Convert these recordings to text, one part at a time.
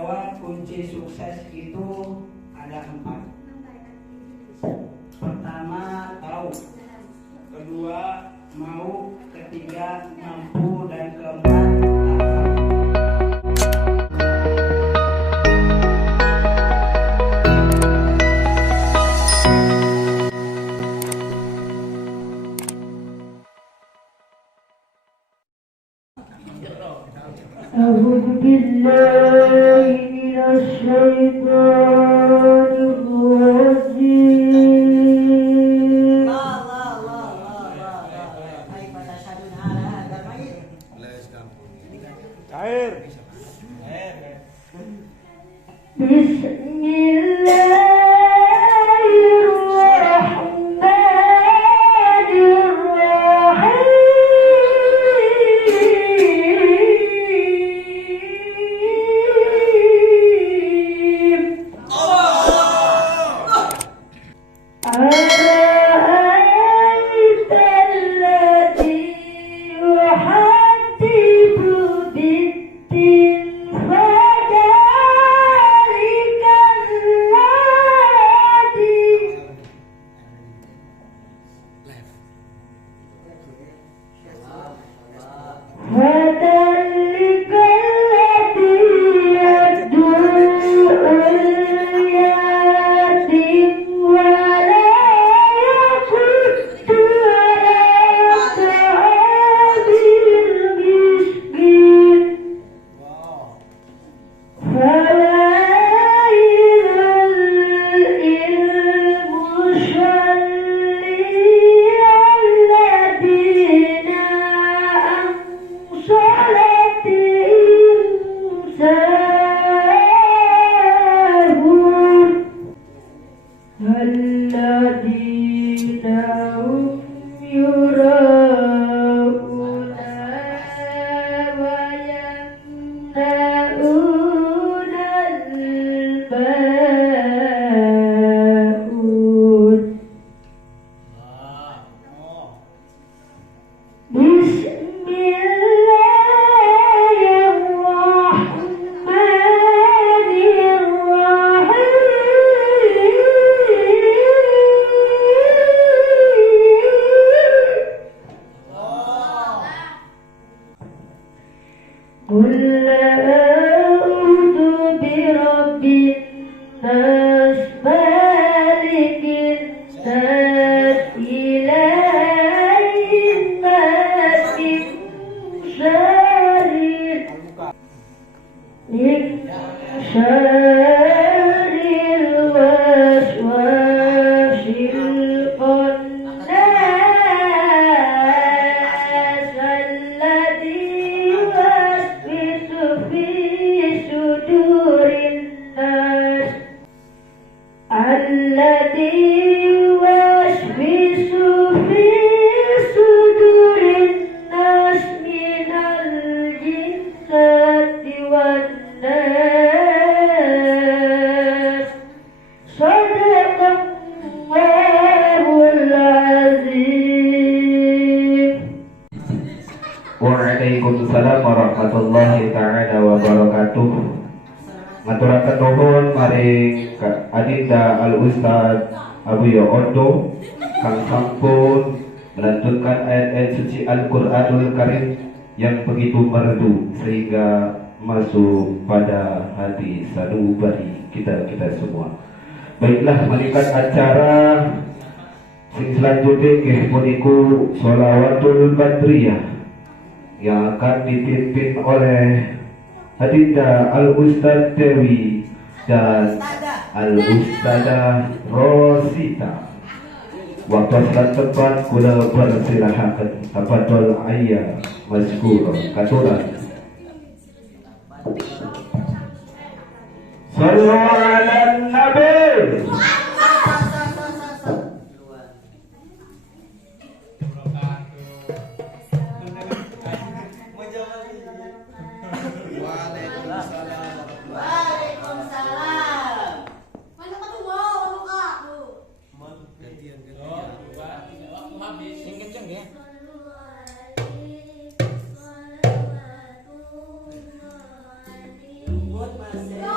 Bahwa kunci sukses itu ada 4. Pertama, tahu. Kedua, mau. Ketiga, mampu. Dan keempat, أعوذ بالله من الشيطان الرجيم. Waalaikumsalam warahmatullahi ta'ala wabarakatuh. Ngaturaken nuhun maring Adinda Al Ustaz Abuya Ondo kang sampun melantunkan ayat-ayat suci Al-Qur'anul Karim yang begitu merdu sehingga masuk pada hati sanubari kita semua. Baiklah, meningkat acara sing selanjutnya nggih puniku Sholawatul Badriyah yang akan dipimpin oleh Adinda Al Ustaz Dewi dan Al Ustazah Rosita. Waktu salat tepat kula persilahaken tafadhol ayya mazkur katuran. Sallu ala nabi. Buat Mas.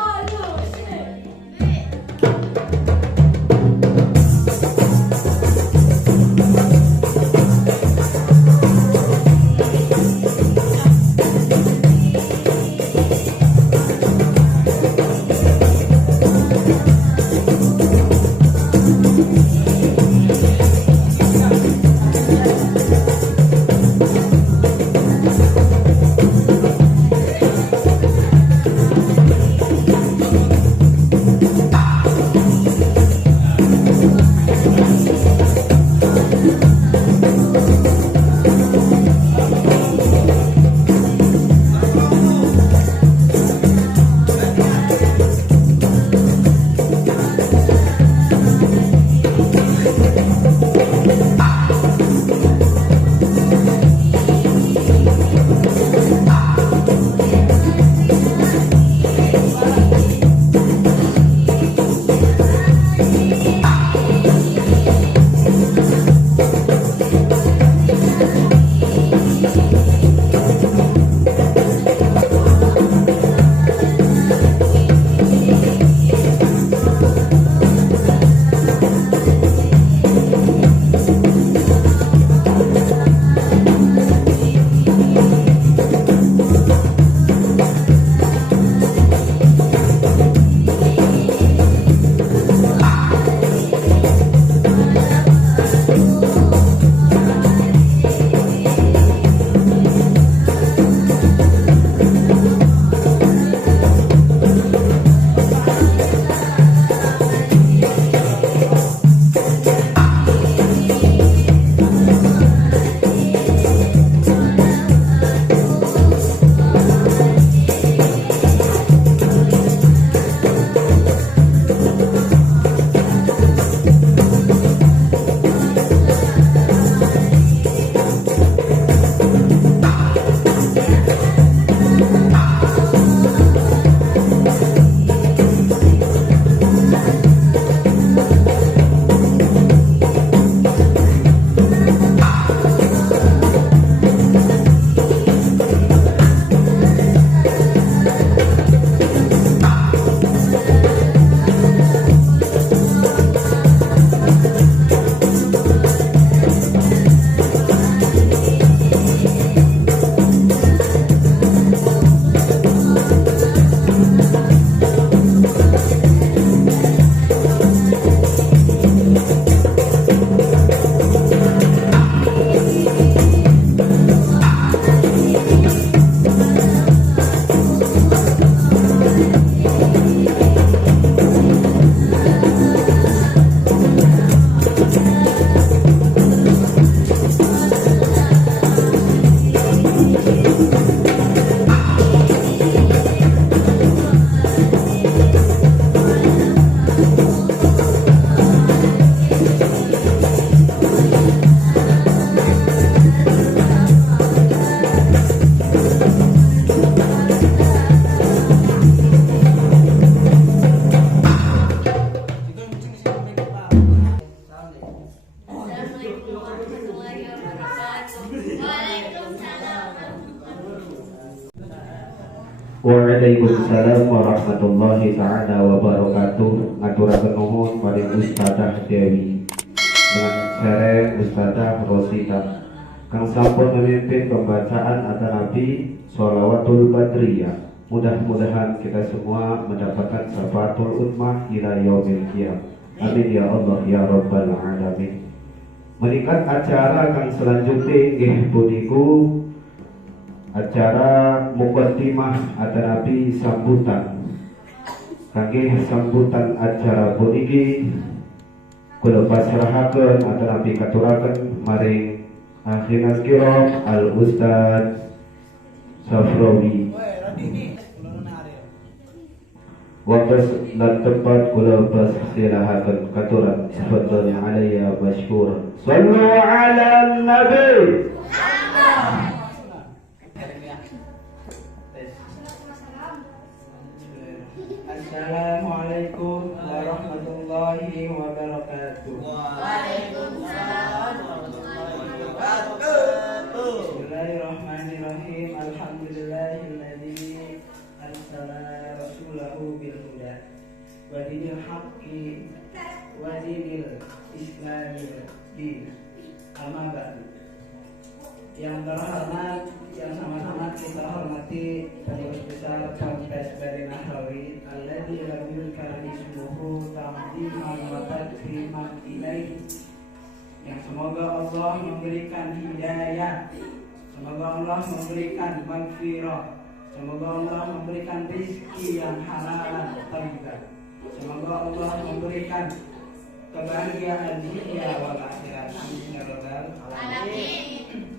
Waalaikumsalam warahmatullahi taala wabarakatuh. Ngaturaken nuhun maring Ustadzah Dewi dengan sereng Ustadzah Rosita kang sampun memimpin pembacaan At-Nabi Sholawatul Badriyah. Mudah-mudahan kita semua mendapatkan syafaatul ummah ila yaumil qiyamah. Amin ya Allah ya rabbal alamin. Meningkat acara kang selanjutnya nggih puniku acara muqaddimah At-Nabi sambutan. Kangge sambutan acara puniki kula pasrahaken At-Nabi katuraken maring akhirat kiram Al Ustad Safrawi. Waktu dan tempat kula persilahaken katuran tafadhal alayya mashkur. Sallu ala nabi. Assalamualaikum warahmatullahi wabarakatuh. Waalaikumsalam warahmatullahi wabarakatuh. Bismillahirrahmanirrahim. Alhamdulillahilladzi arsala rasulahu bil huda wa dinil haqqi wa dinil islamil din. Amma ba'du. Yang terhormat, yang sama-sama kita hormati pengurus besar Ponpes Bari Nahrawi alladzi lam yuzkar ismuhu ta'ziman wa takriman ilaihi, yang semoga Allah memberikan hidayah, semoga Allah memberikan maghfirah, semoga Allah memberikan rezeki yang halal dan thayyib, semoga Allah memberikan kebahagiaan dunia wal akhirat. Amin ya rabbal alamin.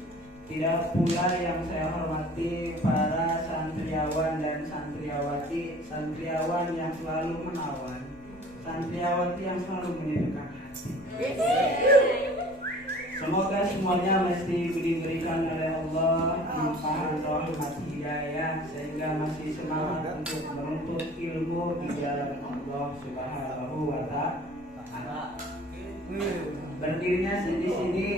Tidak pula yang saya hormati para santriawan dan santriawati, santriawan yang selalu menawan, santriawati yang selalu menyenangkan hati. Semoga semuanya mesti diberikan oleh Allah limpahan rahmat hidayah sehingga masih semangat untuk menuntut ilmu di jalan Allah Subhanahu wa ta'ala. Berdirinya di sini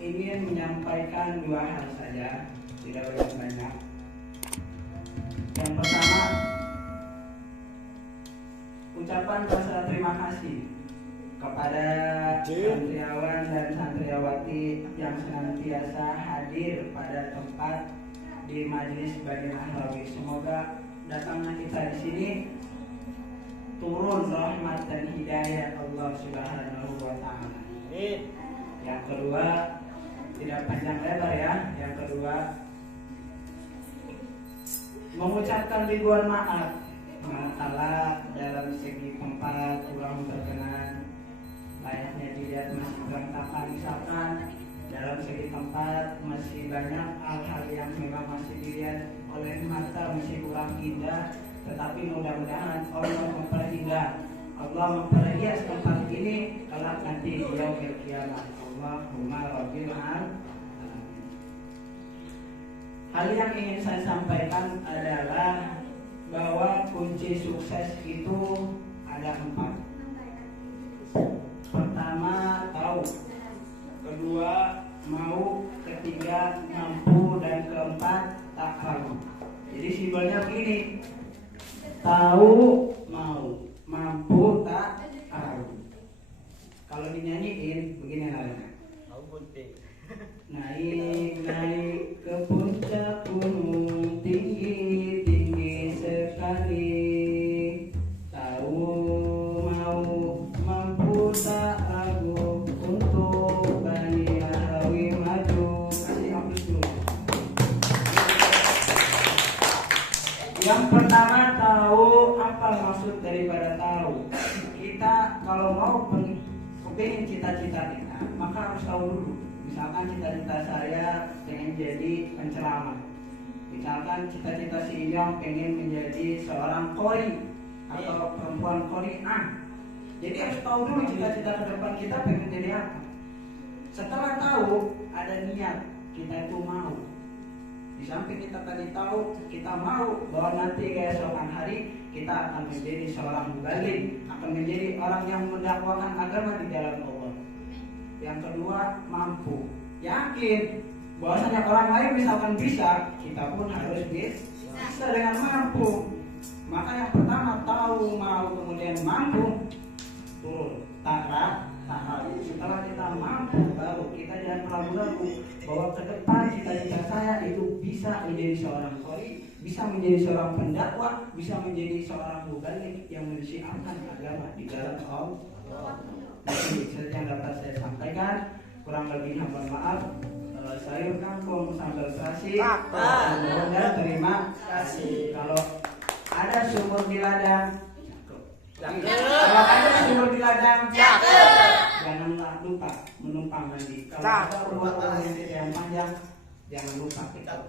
ingin menyampaikan dua hal saja, tidak banyak. Yang pertama, ucapan rasa terima kasih kepada santriawan dan santriawati yang senantiasa hadir pada tempat di Majelis Bani Nahrawi. Semoga datangnya kita di sini turun rahmat dan hidayah Allah Subhanahu wa ta'ala. Yang kedua, tidak panjang lebar ya. Yang kedua, mengucapkan ribuan maaf manakala dalam segi tempat kurang berkenan, layaknya dilihat masih berantakan, misalkan dalam segi tempat masih banyak hal-hal yang memang masih dilihat oleh mata masih kurang indah, tetapi mudah-mudahan Allah memperindah, Allah memperhias tempat ini kelak nanti di yaumil qiyamah. Allahumma rabbil alamin. Hal yang ingin saya sampaikan adalah bahwa kunci sukses itu ada 4. Pertama, tahu. Kedua, mau. Ketiga, mampu. Dan keempat, tahu. Jadi simbolnya begini: tahu, mau, mampu, tak tahu. Kalau dinyanyiin begini namanya. Naik ke puncak gunung tinggi, tinggi sekali. Tahu, mau, mampu, tak ragu untuk Bani Nahrawi maju. Kasih aplaus dulu. Yang pertama, tahu. Apa maksud daripada tahu? Kita kalau mau pengen cita-cita kita, maka harus tahu dulu. Misalkan cita-cita saya pengen jadi penceramah, misalkan cita-cita si Inyong pengen menjadi seorang qori atau perempuan qori'ah. Jadi harus tahu dulu cita-cita ke depan kita pengen jadi apa. Setelah tahu, ada niat kita itu mau. Di samping kita tadi tahu, kita mau bahwa nanti keesokan hari kita akan menjadi seorang mubaligh, akan menjadi orang yang mendakwakan agama di jalan Allah. Yang kedua, mampu. Yakin bahwasanya orang lain misalkan bisa, kita pun harus bisa. bisa dengan mampu. Maka yang pertama tahu mau, kemudian mampu, turun takrab. Setelah kita mampu, baru kita jangan ragu-ragu bahwa ke depan cita-cita saya itu bisa menjadi seorang qori, bisa menjadi seorang pendakwah, bisa menjadi seorang mubaligh yang mensiarkan agama di dalam Allah. Jadi yang dapat saya sampaikan, kurang lebih mohon maaf. Sayur kangkung sambal terasi, mudah terima kasih. Kalau ada sumur di ladang, kalau ada sumur di ladang, janganlah lupa menumpang mandi. Kalau ada rumah yang panjang, jangan lupa kita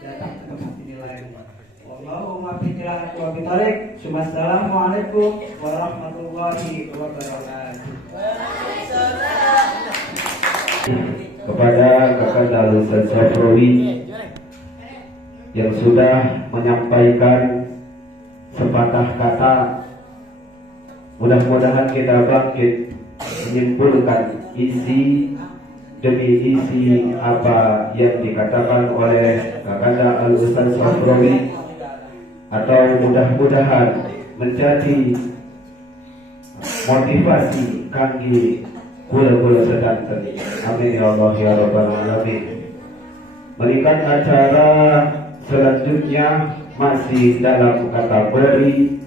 datang ke tempat ini lagi. Allahumma fiqhil wa bitariq. Assalamualaikum warahmatullahi wabarakatuh. Kepada Kakak Dalu Safrawi yang sudah menyampaikan sepatah kata, mudah-mudahan kita bangkit menyimpulkan isi demi isi apa yang dikatakan oleh Kakak Al Ustaz Safrawi, atau mudah-mudahan menjadi motivasi kangge kula-kula sedanten. Amin ya Allah ya Rabbal Alamin. Meningkat acara selanjutnya masih dalam kategori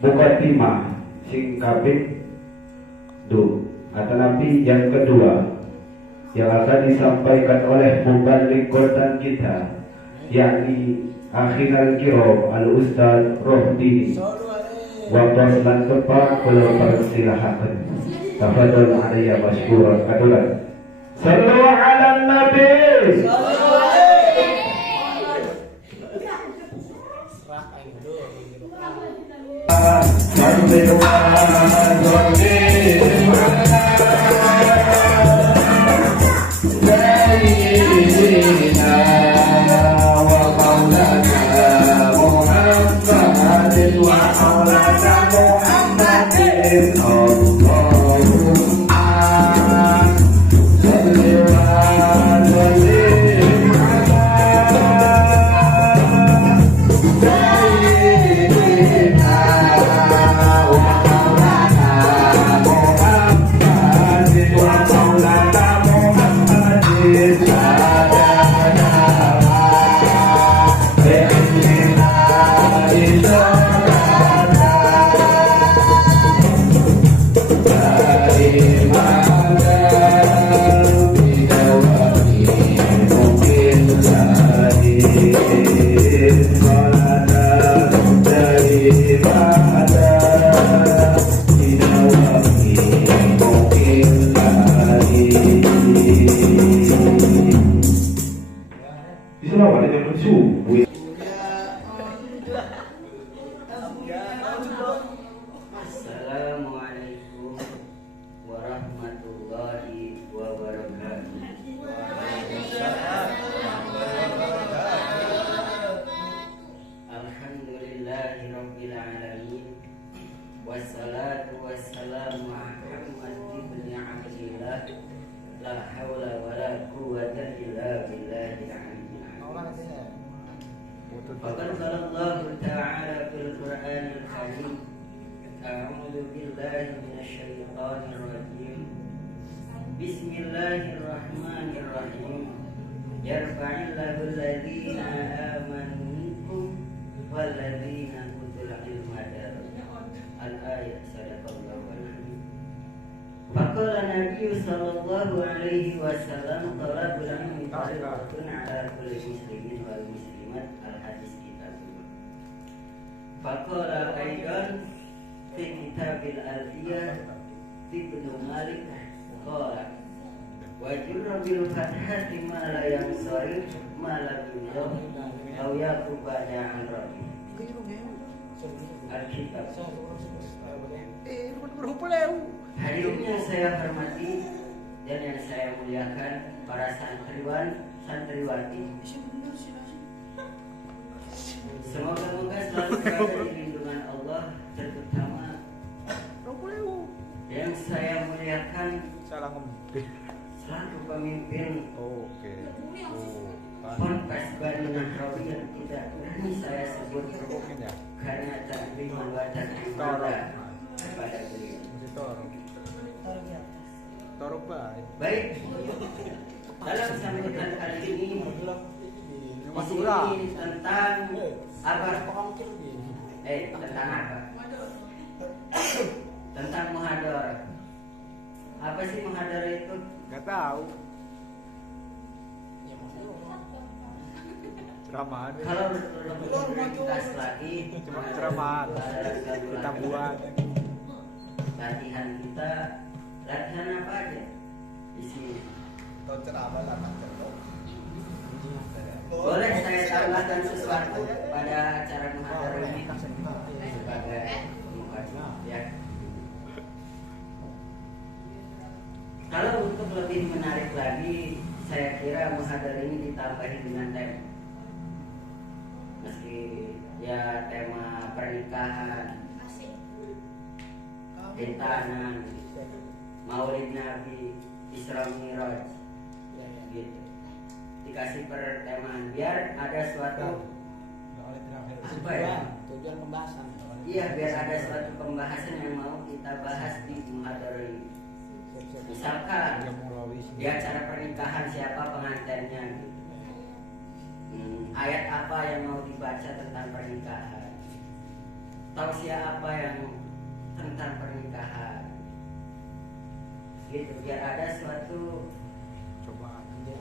mukaddimah sing kaping tetapi yang kedua yang akan disampaikan oleh mubaligh kota kita, yakni Akhirul Kiram Al Ustaz Rohdini. Waktu dan tempat kula persilahaken. Tafadhol alayya masykuran kadulan. Sallu ala nabi. Assalamualaikum warahmatullahi wabarakatuh. Alhamdulillahi rabbil alamin. Wassalatu wassalamu ala Muhammad ibn Abdillah. La hawla wa la quwwata illa billahil aliyyil azim. Faqad qala Allah ta'ala fil Qur'anil Karim. A'udzu billahi minasy syaithanir rajim. Bismillahirrahmanirrahim. Yarfa'illahu alladhina amanu minkum walladhina utul ilma darajat. Al-ayat sadaqallahu al-azim. Faqala Nabi sallallahu alaihi wasallam talabul ilmi fardun 'ala kulli muslimin wal muslimat. Al-hadis kitabullah. Faqala aidan fi kitabil alfiyah Ibnu Malik qala wa jurra bil fathati ma la yansarif ma la yudham aw yaqub ba'da an rabbi. Alkitab. Hadirin yang saya hormati dan yang saya muliakan, para santriwati, semoga selalu berada di lindungan Allah, terutama yang saya muliakan selaku pemimpin Ponpes Bani Nahrawi yang tidak berani saya sebut karena tak membuatkan ibadah kepada beliau. Baik, dalam sambutan kali ini di sini tentang apa? Tentang apa? Tentang muhadharah. Apa sih muhadharah itu? Gak tahu. Ceramah. Kalau lebih ringkas lagi, Cuma ceramah. Kita buat. latihan kita, latihan apa aja di sini? Boleh saya tambahkan sesuatu pada acara muhadharah ini sebagai pembuka, ya. Kalau untuk lebih menarik lagi, saya kira muhadharah ini ditambahi dengan tema. Meski ya tema pernikahan, hitanan, Maulid Nabi, Isra Mi'raj, gitu. Dikasih pertemuan biar ada suatu apa ya? Tujuan pembahasan. Iya, biar ada suatu pembahasan yang mau kita bahas di muhadharah ini. Misalkan di acara pernikahan siapa pengantinnya, gitu. Ayat apa yang mau dibaca tentang pernikahan, tausiah apa yang tentang pernikahan, gitu. Biar ada suatu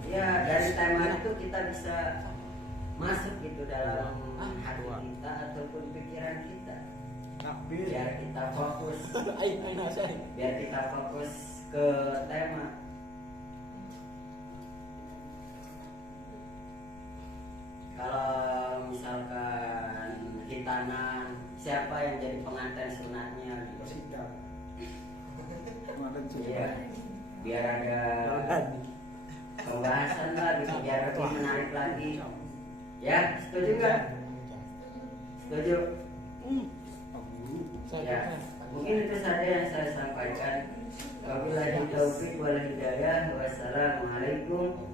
ya dari tema itu kita bisa masuk gitu dalam hati kita ataupun pikiran kita. Biar kita fokus, biar kita fokus ke tema. Kalau misalkan hitanan, siapa yang jadi pengantin sunatnya? Iya, biar ada pembahasan lagi, biar lebih menarik lagi. Ya, setuju nggak? Setuju? Ya, mungkin itu saja yang saya sampaikan. Wabillahi taufiq wal hidayah. Wassalamualaikum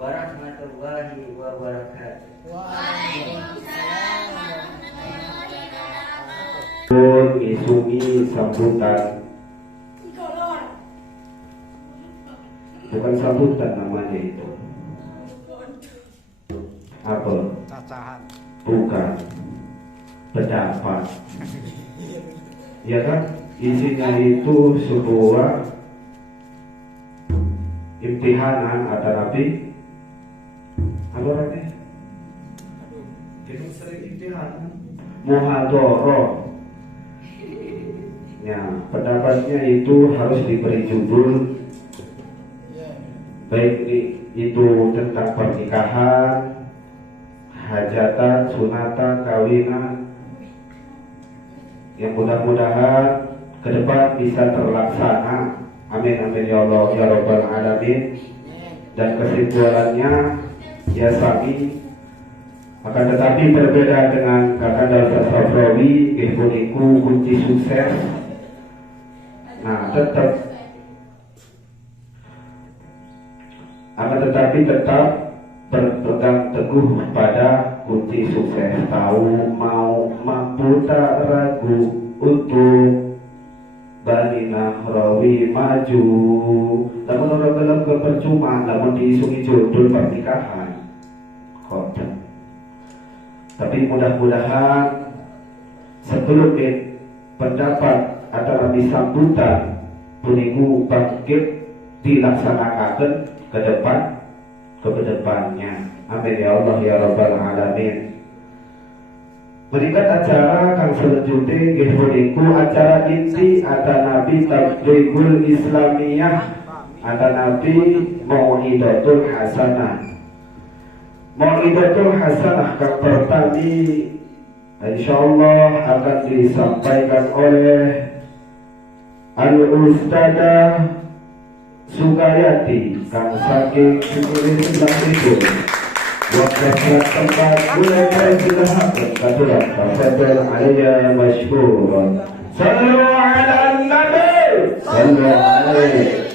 warahmatullahi wabarakatuh. Waalaikumsalam warahmatullahi wabarakatuh. Pun isungi sambutan, bukan sambutan namanya itu. Apa? Cacahan. Bukan. Pendapat. Ya kan? Isinya itu sebuah imtihanan atau nabi. Apa artinya? Kita sering imtihanan. Muhadharah. Ya, pendapatnya itu harus diberi judul, baik itu tentang pernikahan, hajatan, sunatan, kawinan, yang mudah-mudahan ke depan bisa terlaksana. Amin amin ya Allah ya Rabbal alamin. Dan kesimpulannya ya sami, akan tetapi berbeda dengan Kakanda Ustaz Safrawi, ibu kunci sukses. Nah, tetap berpegang teguh pada kunci sukses. Tahu, mau, mampu, tak ragu untuk Bani Nahrawi maju. Namun orang ke percuma, namun diisungi judul pernikahan. Kotak. Tapi mudah-mudahan sebelum pendapat atau nabi sambutan puniku bangkit dilaksanakan ke depannya. Amin ya Allah ya Rabbal alamin. Meningkat acara kang selanjutnya nggih puniku acara inti ada nabi tabligul Islamiyah, ada nabi Mau'idatul Hasanah. Mau'idatul Hasanah kang pertami insyaallah akan disampaikan oleh Al-Ustadzah Sukayati kang saking Syukuri sebelah itu. Waktu tempat mulai silakan katuran tafadhal alayya masykuran. Sallu ala nabi. Sallu alaihi.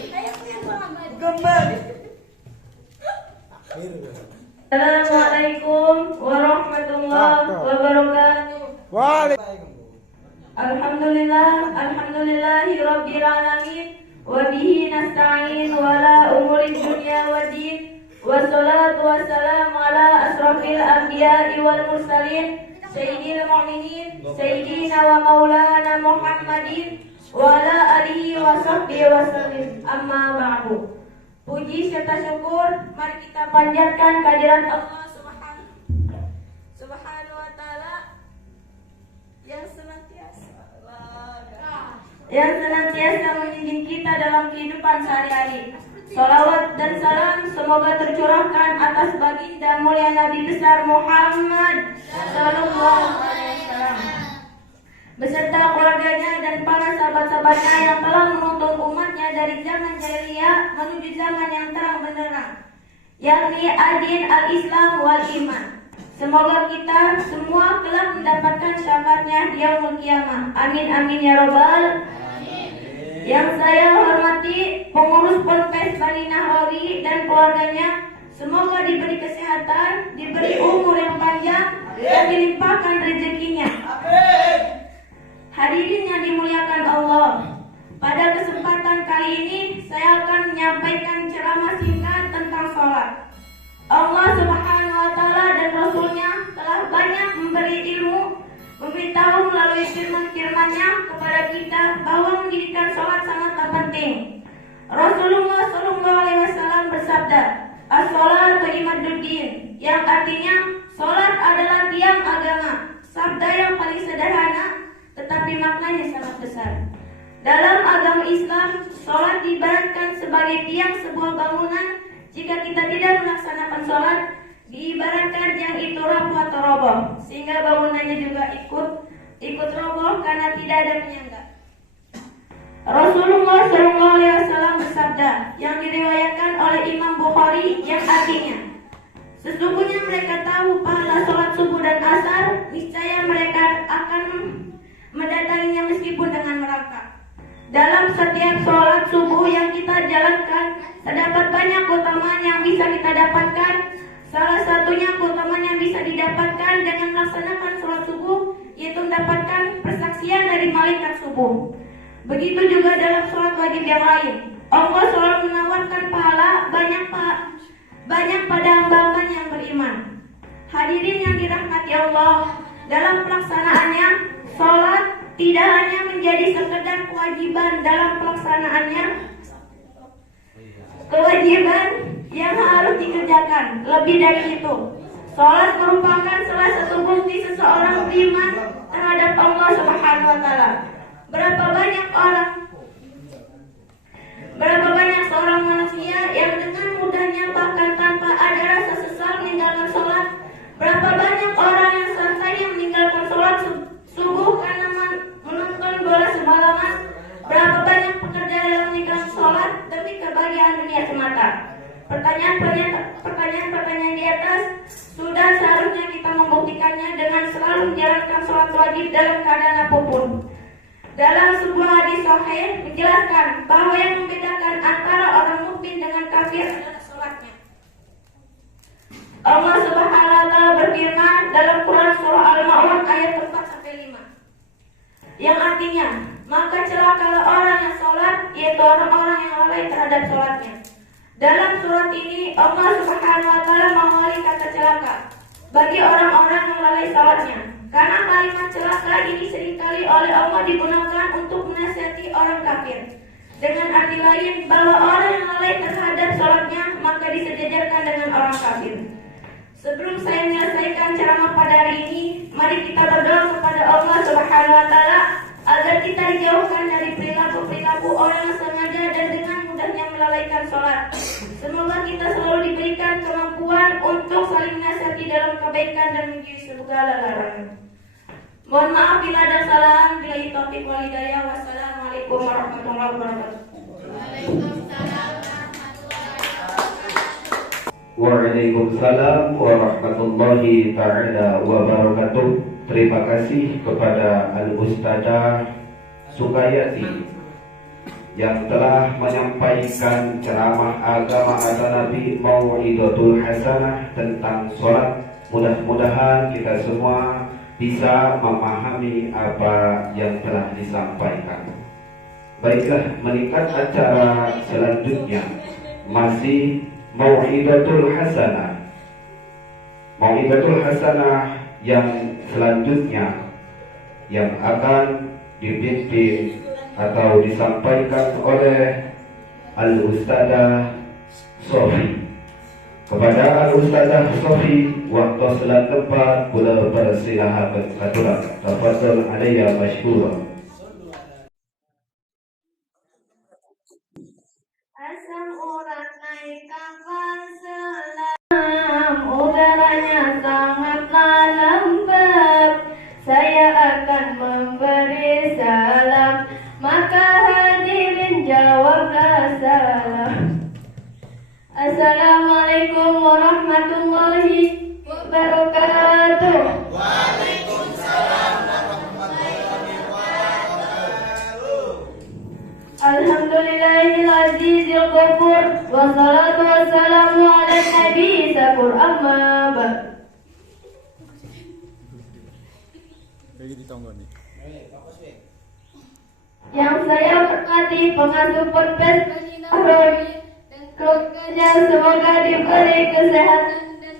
Assalamualaikum warahmatullahi wabarakatuh. Alhamdulillahi rabbil alamin wa bihi nasta'in wa la umuri dunya waddin wassalatu wassalamu ala asrafil anbiya'i wal mursalin sayyidil mu'minin sayyidina wa maulana Muhammadin wa ala alihi wa sahbihi wasallim. Amma ba'du. Puji serta syukur mari kita panjatkan kehadirat Allah Subhanahu wa taala yang senantiasa membimbing kita dalam kehidupan sehari-hari. Salawat dan salam semoga tercurahkan atas baginda mulia Nabi besar Muhammad sallallahu alaihi wasallam beserta keluarganya dan para sahabat-sahabatnya yang telah menuntun umatnya dari zaman jahiliyah menuju zaman yang terang benderang, yakni ad-din al-Islam wal iman. Semoga kita semua kelak mendapatkan syafaatnya di yaumul qiyamah. Amin amin ya robbal. Yang saya hormati pengurus Ponpes Bani Nahrawi dan keluarganya, semoga diberi kesehatan, diberi umur yang panjang, dan dilimpahkan rezekinya. Hadirin yang dimuliakan Allah, pada kesempatan kali ini saya akan menyampaikan ceramah singkat tentang sholat. Allah Subhanahu wa taala dan Rasulnya telah banyak memberi ilmu, memberitahu melalui firman-firman-Nya kepada kita bahwa mendirikan sholat sangatlah penting. Rasulullah Shallallahu Alaihi Wasallam bersabda, "As-sholatu imaduddin," yang artinya sholat adalah tiang agama. Sabda yang paling sederhana, tetapi maknanya sangat besar. Dalam agama Islam, sholat diibaratkan sebagai tiang sebuah bangunan. Jika kita tidak melaksanakan sholat, diibaratkan yang itu rapuh atau roboh, sehingga bangunannya juga ikut roboh karena tidak ada penyangga. Rasulullah SAW bersabda yang diriwayatkan oleh Imam Bukhari yang artinya, sesungguhnya mereka tahu pahala sholat subuh dan asar, niscaya mereka akan mendatanginya meskipun dengan merangkak. Dalam setiap sholat subuh yang kita jalankan, terdapat banyak keutamaan yang bisa kita dapatkan. Salah satunya keutamaan yang bisa didapatkan dengan melaksanakan sholat subuh, yaitu mendapatkan persaksian dari malaikat subuh. Begitu juga dalam sholat wajib yang lain. Allah selalu menawarkan pahala banyak pada hamba-hamba yang beriman. Hadirin yang dirahmati Allah, dalam pelaksanaannya, sholat tidak hanya menjadi sekedar kewajiban dalam pelaksanaannya, kewajiban yang harus dikerjakan. Lebih dari itu, sholat merupakan salah satu bukti seseorang beriman terhadap Allah Subhanahu wa taala. Berapa banyak seorang manusia yang dengan mudahnya bahkan tanpa ada rasa sesal meninggalkan sholat. Berapa banyak orang yang sansanya meninggalkan sholat subuh karena menonton bola semalaman. Berapa banyak pekerja dalam meninggalkan sholat demi kebahagiaan dunia semata. Pertanyaan-pertanyaan di atas sudah seharusnya kita membuktikannya dengan selalu menjalankan sholat wajib dalam keadaan apapun. Dalam sebuah hadis sahih menjelaskan bahwa yang membedakan antara orang mukmin dengan kafir adalah sholatnya. Allah Subhanahu wa taala berfirman dalam Quran surah Al-Ma'un ayat 4-5, yang artinya, maka celakalah orang yang sholat, yaitu orang-orang yang lalai terhadap sholatnya. Dalam surat ini Allah Subhanahu wa taala mengawali kata celaka bagi orang-orang yang lalai sholatnya, karena kalimat celaka ini seringkali oleh Allah digunakan untuk menasihati orang kafir. Dengan arti lain, bahwa orang yang lalai terhadap sholatnya maka disejajarkan dengan orang kafir. Sebelum saya menyelesaikan ceramah pada hari ini, mari kita berdoa kepada Allah Subhanahu wa taala agar kita dijauhkan dari perilaku-perilaku orang yang sengaja dan dengan mudahnya melalaikan sholat. Semoga kita selalu diberikan kemampuan untuk saling menasihati dalam kebaikan dan menjauhi segala larangan. Mohon maaf bila ada salah, bila taufik wal hidayah. Wassalamualaikum warahmatullahi wabarakatuh. Waalaikumsalam warahmatullahi ta'ala wabarakatuh. Terima kasih kepada Al-Ustadzah Sukayati yang telah menyampaikan ceramah agama atau Nabi Mau'idatul Hasanah tentang sholat. Mudah-mudahan kita semua bisa memahami apa yang telah disampaikan. Baiklah, meningkat acara selanjutnya masih Mau'idatul Hasanah. Mau'idatul Hasanah yang selanjutnya yang akan dipimpin atau disampaikan oleh Al-Ustadzah Sofi. Kepada Al-Ustadzah Sofi, waktu selang tempat boleh persilakan aturan. Tafadhol alayya masykurah. Asam urat naik kapal selam, udaranya sangatlah lembab. Saya akan memberi salam, maka hadirin jawablah salam. Assalamualaikum warahmatullahi wabarakatuh. Waalaikumsalam warahmatullahi wabarakatuh. Alhamdulillahil azizil ghafur, wassalatu wassalamu ala nabi sakur, amma ba'd. Yang saya hormati pengasuh Ponpes Rohani dan keluarganya, semoga diberi kesehatan dan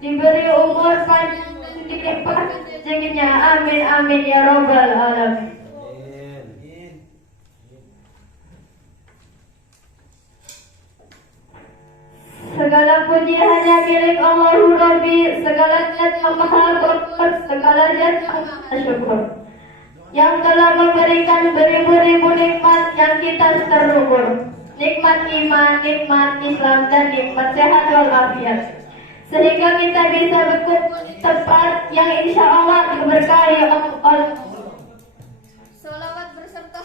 diberi umur panjang dan dilimpahkan rezekinya. Amin amin ya robbal alamin. Segala puji hanya milik Allahur Rabbi, segala zat yang maha berkuat, segala zat yang maha syukur, yang telah memberikan beribu-ribu nikmat yang kita tersyukur. Nikmat iman, nikmat Islam, dan nikmat sehat walafiat, sehingga kita bisa berkumpul di tempat yang insya Allah diberkahi oleh Salawat berserta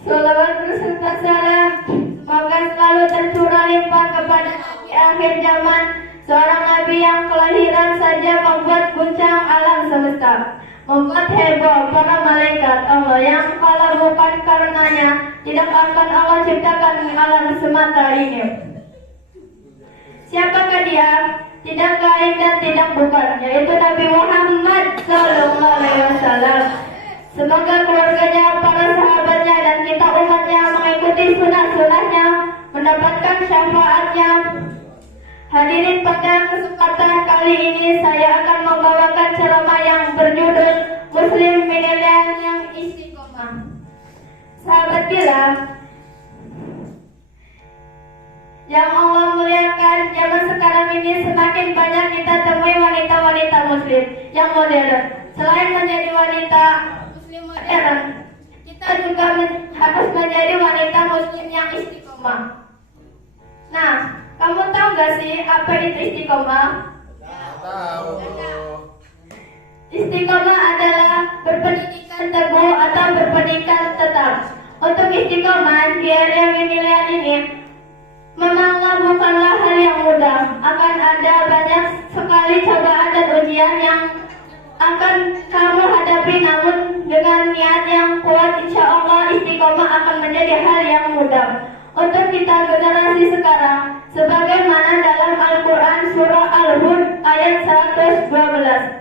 Salawat berserta salam semoga selalu tercurah limpah kepada Nabi akhir zaman, seorang Nabi yang kelahiran saja membuat guncang alam semesta, membuat heboh para malaikat Allah, yang kalau bukan karenanya tidak akan Allah ciptakan alam semesta ini. Siapakah dia? Tidak lain dan tidak bukan, yaitu Nabi Muhammad SAW. Semoga keluarganya, para sahabatnya, dan kita umatnya mengikuti sunah-sunahnya, mendapatkan syafaatnya. Hadirin, pada kesempatan kali ini saya akan membawakan ceramah yang berjudul Muslim Milenial yang Istiqomah. Sahabat bilang, yang Allah muliakan, zaman sekarang ini semakin banyak kita temui wanita-wanita muslim yang modern. Selain menjadi wanita muslim modern, kita juga harus menjadi wanita muslim yang istiqomah. Nah, kamu tahu gak sih apa itu istiqomah? Tahu. Istiqomah adalah berpendidikan teguh atau berpendidikan tetap. Untuk istiqomah di area milenial ini memanglah bukanlah hal yang mudah. Akan ada banyak sekali cobaan dan ujian yang akan kamu hadapi, namun dengan niat yang kuat, insya Allah istiqomah akan menjadi hal yang mudah untuk kita generasi sekarang, sebagaimana dalam Al-Quran surah Al-Hud ayat 112.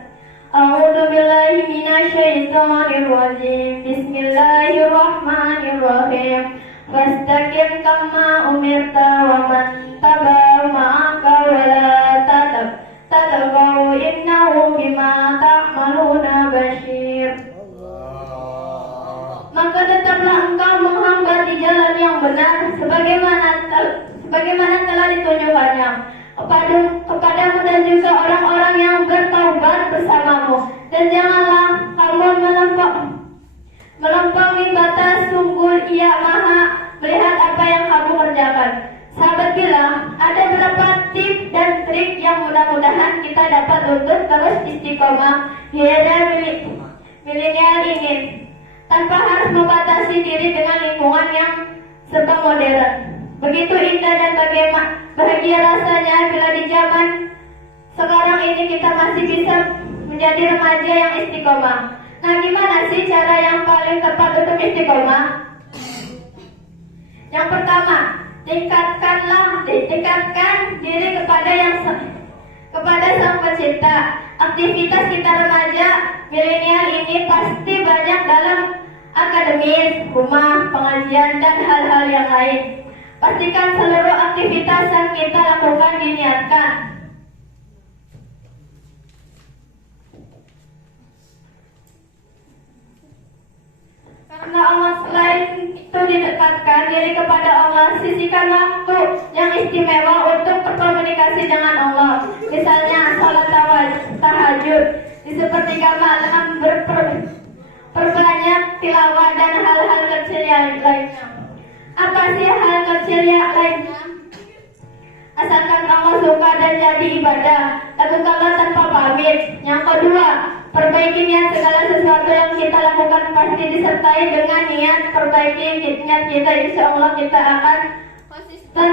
A'udzu billahi minasyaitonir rajim. Bismillahirrahmanirrahim. Fastaqim kama umirta wa man taba ma'aka wa la tatagaw innahu bima ta'maluna basyir. Maka tetaplah engkau menghamba di jalan yang benar sebagaimana telah ditunjukkannya kepadamu dan juga orang-orang yang bertaubat bersamamu, dan janganlah kamu melampaui batas, sungguh Ia Maha melihat apa yang kamu kerjakan. Sahabat bilang, ada beberapa tips dan trik yang mudah-mudahan kita dapat untuk terus istiqomah di era milenial ini, tanpa harus membatasi diri dengan lingkungan yang serba modern. Begitu indah dan bahagia rasanya bila di zaman Sekarang ini kita masih bisa menjadi remaja yang istiqomah. Nah, gimana sih cara yang paling tepat untuk istiqomah? Yang pertama, tingkatkan diri kepada Sang Pencipta. Aktivitas kita remaja milenial ini pasti banyak dalam akademis, rumah, pengajian, dan hal-hal yang lain. Pastikan seluruh aktivitas yang kita lakukan diniatkan. Karena Allah selain itu didekatkan diri kepada Allah, sisihkan waktu yang istimewa untuk berkomunikasi dengan Allah. Misalnya sholat tahajud, disepertikan malam, perbanyak tilawah dan hal-hal kecil yang lainnya. Apa sih hal kecil yang lainnya? Asalkan Allah suka dan jadi ibadah, lakukanlah tanpa pamit. Yang kedua, perbaiki niat. Segala sesuatu yang kita lakukan pasti disertai dengan niat. Perbaiki niat kita, insya Allah kita akan konsisten.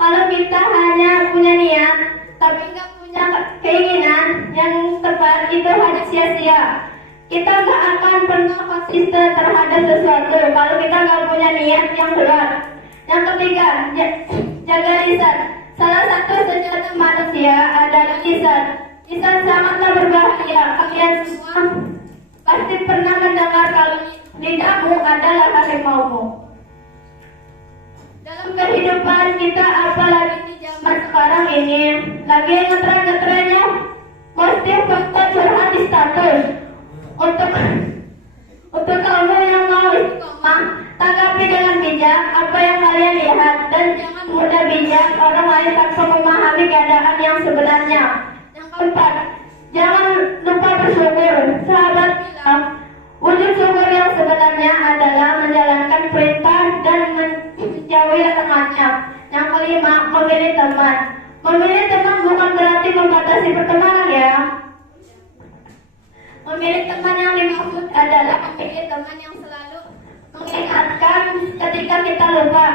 Kalau kita hanya punya niat tapi nggak punya keinginan yang tepat, itu hanya sia-sia. Kita nggak akan pernah konsisten terhadap sesuatu kalau kita nggak punya niat yang kuat. Yang ketiga, jaga lisan. Salah satu senjata manusia adalah lisan. Lisan sangatlah berbahaya. Kalian semua pasti pernah mendengar kalau lidahmu adalah harimaumu. Dalam kehidupan kita, apalagi di zaman sekarang ini, lagi ngetren-ngetrennya posting foto curhat di status. Untuk kamu yang mau istiqomah, tanggapi dengan bijak apa yang kalian lihat dan jangan mudah bijak orang lain tanpa memahami keadaan yang sebenarnya. Yang keempat, jangan lupa bersyukur. Sahabat bilang, wujud syukur yang sebenarnya adalah menjalankan perintah dan menjauhi larangannya. Yang kelima, memilih teman. Memilih teman bukan berarti membatasi pertemanan ya. Memilih teman yang dimaksud adalah memilih teman yang selalu mengingatkan ketika kita lupa.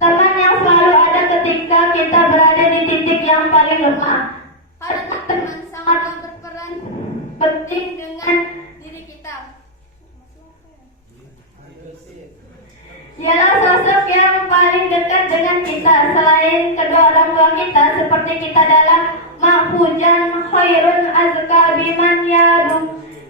Teman yang selalu ada ketika kita berada di titik yang paling lemah. Karena teman sangat berperan penting dengan diri kita. Ialah sosok yang paling dekat dengan kita selain kedua orang tua kita, seperti kita dalam mahfujan khairun azka biman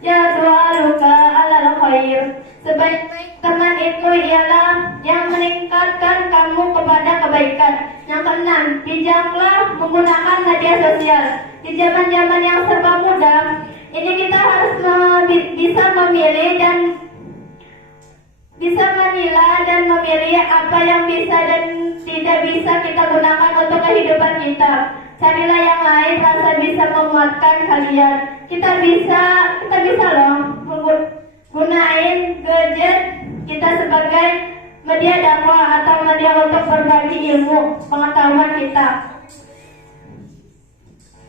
yadu'aluka alal khair. Sebaik-baik teman itu ialah yang meningkatkan kamu kepada kebaikan. Yang keenam, bijaklah menggunakan media sosial. Di zaman-zaman yang serba mudah ini, kita harus bisa memilih dan bisa memilah dan memilih apa yang bisa dan tidak bisa kita gunakan untuk kehidupan kita. Carilah yang lain, rasa bisa menguatkan kalian. Kita bisa loh gunain gadget kita sebagai media dakwah atau media untuk berbagi ilmu pengetahuan kita.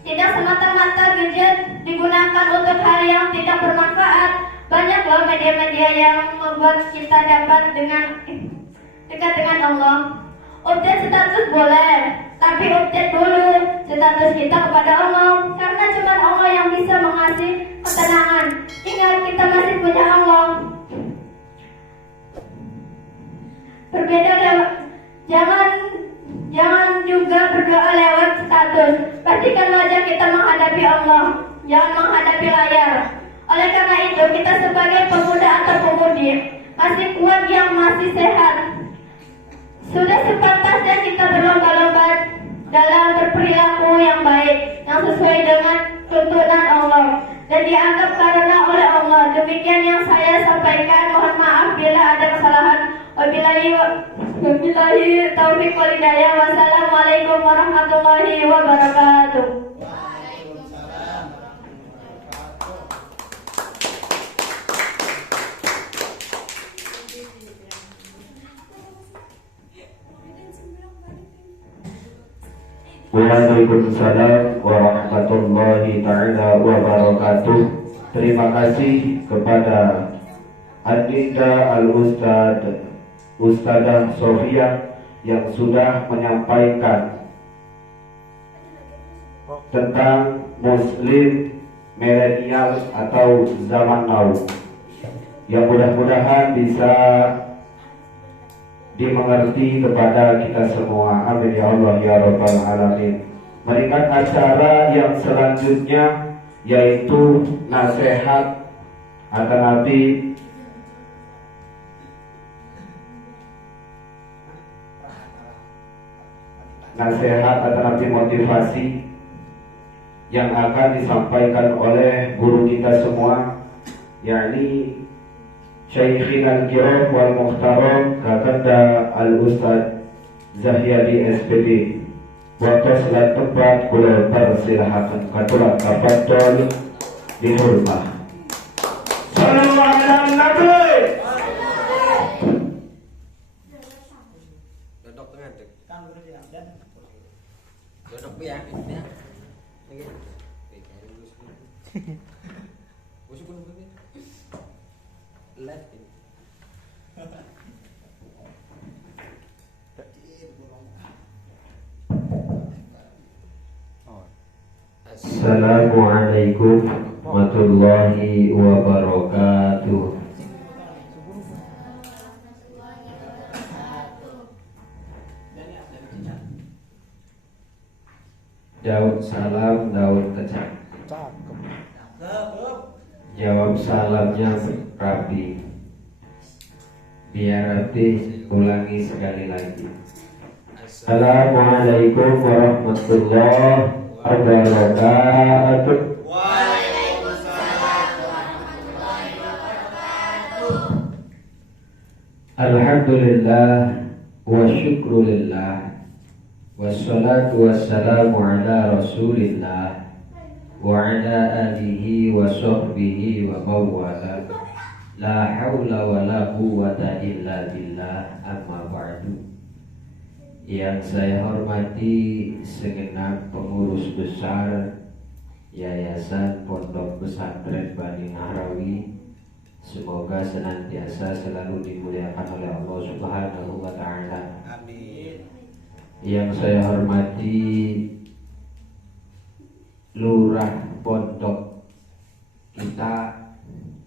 Tidak semata-mata gadget digunakan untuk hal yang tidak bermanfaat. Banyak loh media-media yang membuat kita dapat dekat dengan Allah. Update status boleh, tapi update dulu status kita kepada Allah, karena cuma Allah yang bisa mengasih ketenangan. Ingat, kita masih punya Allah. Berbeda lewat, jangan juga berdoa lewat status. Pastikan wajah kita menghadapi Allah, jangan menghadapi layar. Oleh karena itu, kita sebagai pemuda atau pemudi masih kuat yang masih sehat, sudah sepantasnya kita berlomba-lomba dalam berperilaku yang baik, yang sesuai dengan tuntunan Allah dan dianggap karena oleh Allah. Demikian yang saya sampaikan. Mohon maaf bila ada kesalahan. Wabillahi taufiq wal hidayah. Wassalamualaikum warahmatullahi wabarakatuh. Waalaikumsalam warahmatullahi ta'ala wabarakatuh. Terima kasih kepada Adinda Ustadzah Sofia yang sudah menyampaikan tentang muslim milenial atau zaman now yang mudah-mudahan bisa dimengerti kepada kita semua. Amin ya Allah ya Rabbal Alamin. Meningkat acara yang selanjutnya yaitu nasihat atau Nabi motivasi yang akan disampaikan oleh guru kita semua, yakni Syaikhina al-Kiram wal Muhtaram Kakanda Al-Ustaz Zahyadi SPB. Waktu selat tempat kula persilahakan katulah tafadhol dihormat. Sallallahu alaihi Nabi. Duduk tengah dek. Duduk ya, ya. Assalamualaikum warahmatullahi wabarakatuh. Jawab salam daun kecap. Jawab salamnya rapi. Biar rapi, ulangi sekali lagi. Assalamualaikum warahmatullahi wabarakatuh. Waalaikumsalam warahmatullahi wabarakatuh. Alhamdulillah wa syukrulillah wassalatu wassalamu ala rasulillah wa ala alihi wa sahbihi wa mawala. La hawla wa la quwwata illa billah, amma ba'du. Yang saya hormati segenap pengurus besar Yayasan Pondok Pesantren Bani Nahrawi, semoga senantiasa selalu dimuliakan oleh Allah Subhanahu wa Ta'ala. Amin. Yang saya hormati lurah pondok kita,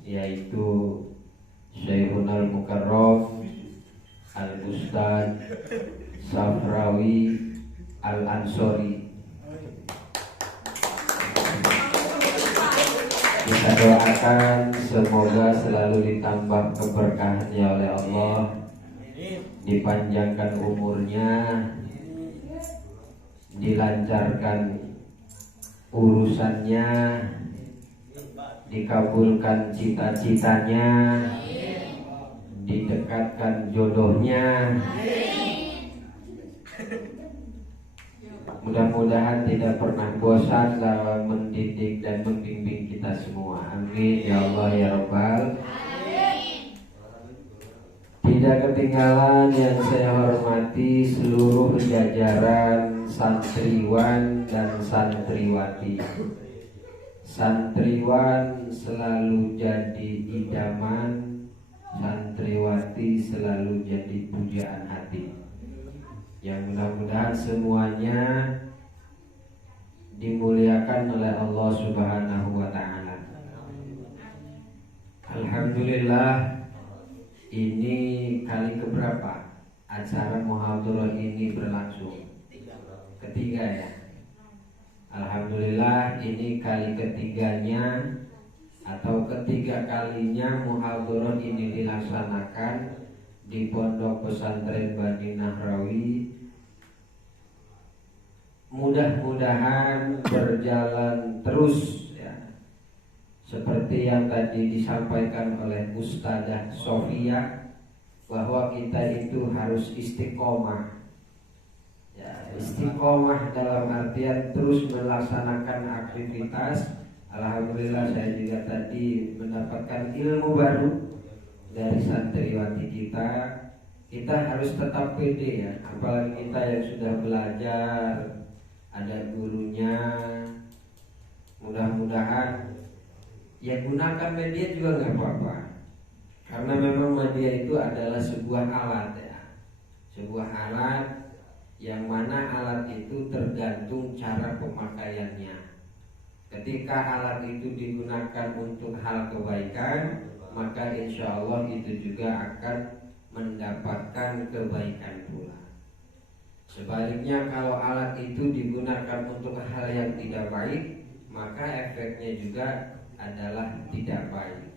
yaitu Syekhul Mukarram Al-Ustaz Safrawi Al-Ansori. Kita doakan semoga selalu ditambah keberkahannya oleh Allah, dipanjangkan umurnya, dilancarkan urusannya, dikabulkan cita-citanya, didekatkan jodohnya. Mudah-mudahan tidak pernah bosan dalam mendidik dan membimbing kita semua. Amin ya Allah ya Rabbal. Tidak ketinggalan yang saya hormati seluruh jajaran santriwan dan santriwati. Santriwan selalu jadi idaman, santriwati selalu jadi pujaan hati. Yang mudah-mudahan semuanya dimuliakan oleh Allah Subhanahu wa Ta'ala. Alhamdulillah, ini kali keberapa acara muhadharah ini berlangsung? Ketiga ya. Alhamdulillah, ini kali ketiganya atau ketiga kalinya muhadharah ini dilaksanakan di Pondok Pesantren Bani Nahrawi. Mudah-mudahan berjalan terus ya. Seperti yang tadi disampaikan oleh Ustadzah Sofia, bahwa kita itu harus istiqomah. Ya, istiqomah dalam artian terus melaksanakan aktivitas. Alhamdulillah saya juga tadi mendapatkan ilmu baru dari santriwati kita. Kita harus tetap pede ya, apalagi kita yang sudah belajar, ada gurunya. Mudah-mudahan ya gunakan media juga nggak apa-apa, karena memang media itu adalah sebuah alat ya, sebuah alat yang mana alat itu tergantung cara pemakaiannya. Ketika alat itu digunakan untuk hal kebaikan, maka insya Allah itu juga akan mendapatkan kebaikan pula. Sebaliknya kalau alat itu digunakan untuk hal yang tidak baik, maka efeknya juga adalah tidak baik.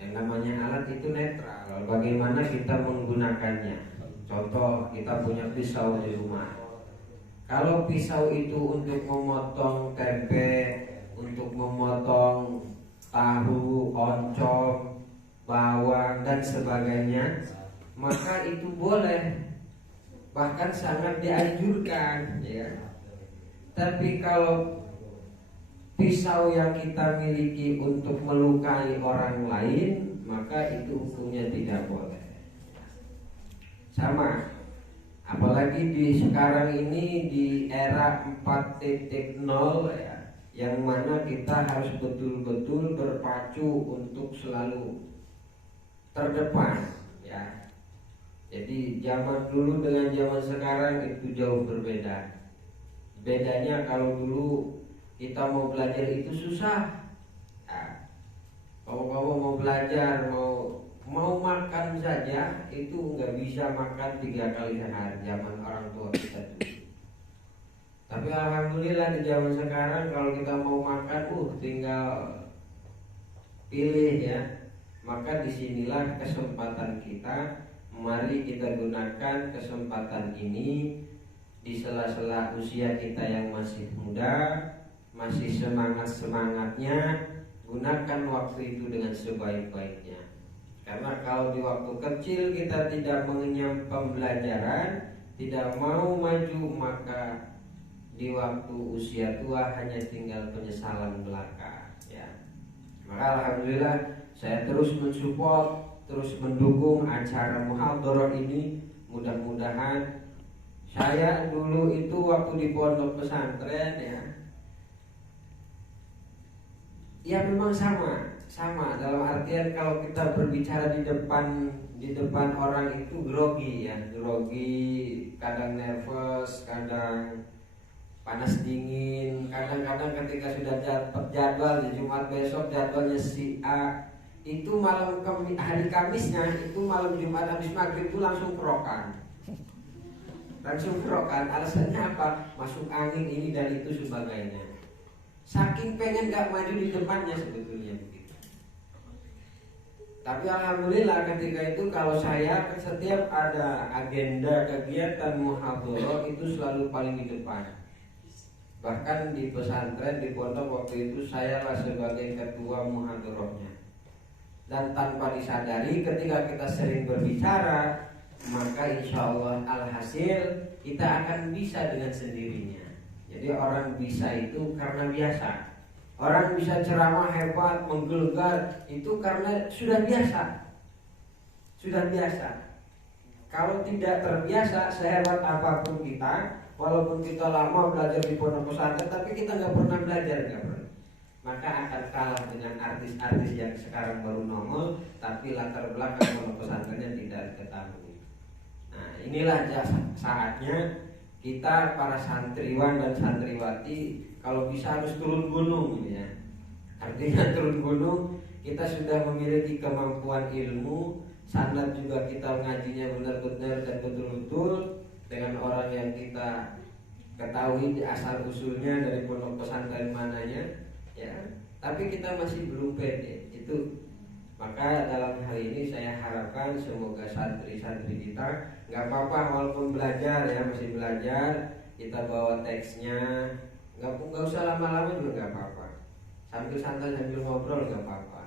Yang namanya alat itu netral. Bagaimana kita menggunakannya? Contoh, kita punya pisau di rumah. Kalau pisau itu untuk memotong tempe, untuk memotong tahu, oncom, bawang dan sebagainya, maka itu boleh, bahkan sangat dianjurkan, ya. Tapi kalau pisau yang kita miliki untuk melukai orang lain, maka itu hukumnya tidak boleh. Sama, apalagi di sekarang ini di era 4.0 ya, yang mana kita harus betul-betul berpacu untuk selalu terdepan, ya. Jadi zaman dulu dengan zaman sekarang itu jauh berbeda. Bedanya kalau dulu kita mau belajar itu susah. Nah, kalau kamu mau belajar, mau makan saja itu nggak bisa makan 3 kali sehari zaman orang tua kita dulu. Tapi alhamdulillah di zaman sekarang kalau kita mau makan, tinggal pilih, ya. Maka disinilah kesempatan kita. Mari kita gunakan kesempatan ini di sela-sela usia kita yang masih muda, masih semangat-semangatnya, gunakan waktu itu dengan sebaik-baiknya. Karena kalau di waktu kecil kita tidak mengenyam pembelajaran, tidak mau maju, maka di waktu usia tua hanya tinggal penyesalan belaka, ya. Maka alhamdulillah saya terus mensupport, terus mendukung acara muhadharah ini. Mudah-mudahan, saya dulu itu waktu di pondok pesantren, ya memang sama dalam artian kalau kita berbicara di depan orang itu grogi, kadang nervous, kadang panas dingin, kadang-kadang ketika sudah dapat jadwal di Jumat besok jadwalnya si A, itu malam hari Kamisnya itu malam Jumat habis maghrib itu langsung kerokan. Alasannya apa? Masuk angin ini dan itu sebagainya. Saking pengen gak maju di depannya sebetulnya begitu. Tapi alhamdulillah ketika itu kalau saya setiap ada agenda kegiatan muhadharah itu selalu paling di depan. Bahkan di pesantren di pondok waktu itu saya lah sebagai ketua muhadharahnya. Dan tanpa disadari ketika kita sering berbicara, maka insya Allah alhasil kita akan bisa dengan sendirinya. Jadi orang bisa itu karena biasa. Orang bisa ceramah hebat, menggelegar, itu karena sudah biasa. Kalau tidak terbiasa, sehebat apapun kita, walaupun kita lama belajar di pondok pesantren, tapi kita nggak pernah belajar, maka akan kalah dengan artis-artis yang sekarang baru nongol tapi latar belakang pondok pesantrennya tidak diketahui. Nah, inilah saatnya kita para santriwan dan santriwati kalau bisa harus turun gunung, ya. Artinya turun gunung, kita sudah memiliki kemampuan ilmu, sanad juga kita ngajinya benar-benar dan betul-betul dengan orang yang kita ketahui asal usulnya dari pondok pesantren mananya, ya. Tapi kita masih belum pede itu. Maka dalam hal ini saya harapkan semoga santri-santri kita nggak apa-apa walaupun belajar, ya, masih belajar, kita bawa teksnya, nggak usah lama-lama juga nggak apa-apa, sambil santai sambil ngobrol nggak apa-apa,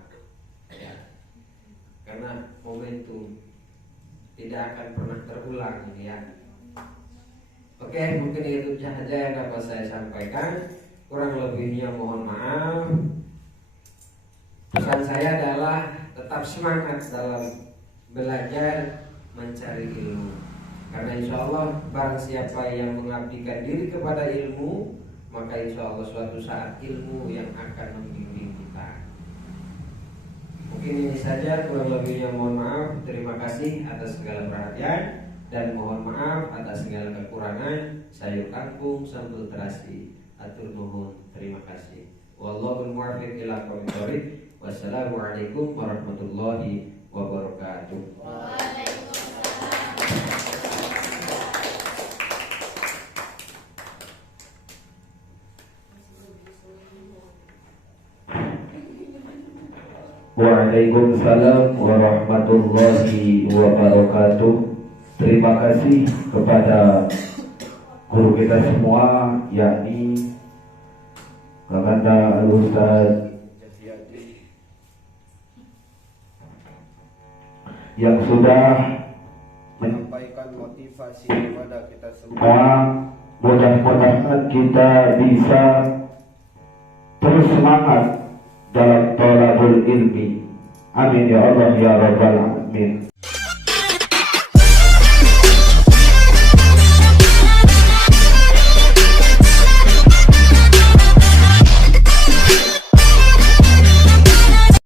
ya. Karena momentum tidak akan pernah terulang ini, ya. Oke, mungkin itu saja yang dapat saya sampaikan. Kurang lebihnya mohon maaf. Pesan saya adalah tetap semangat dalam belajar mencari ilmu. Karena insya Allah barang siapa yang mengabdikan diri kepada ilmu, maka insya Allah suatu saat ilmu yang akan membimbing kita. Mungkin ini saja, kurang lebihnya mohon maaf. Terima kasih atas segala perhatian. dan mohon maaf atas segala kekurangan. Sayur kangkung, sambal terasi. Atur nuhun, terima kasih. Wallahul muwaffiq ila aqwamit thoriq. Wassalamualaikum warahmatullahi wabarakatuh. Waalaikumsalam warahmatullahi wabarakatuh. Terima kasih kepada guru kita semua, yakni Kakanda Al-Ustaz yang sudah menyampaikan motivasi kepada kita semua. Mudah-mudahan kita bisa terus semangat dalam thalabul ilmi. Amin ya Allah ya rabbal alamin.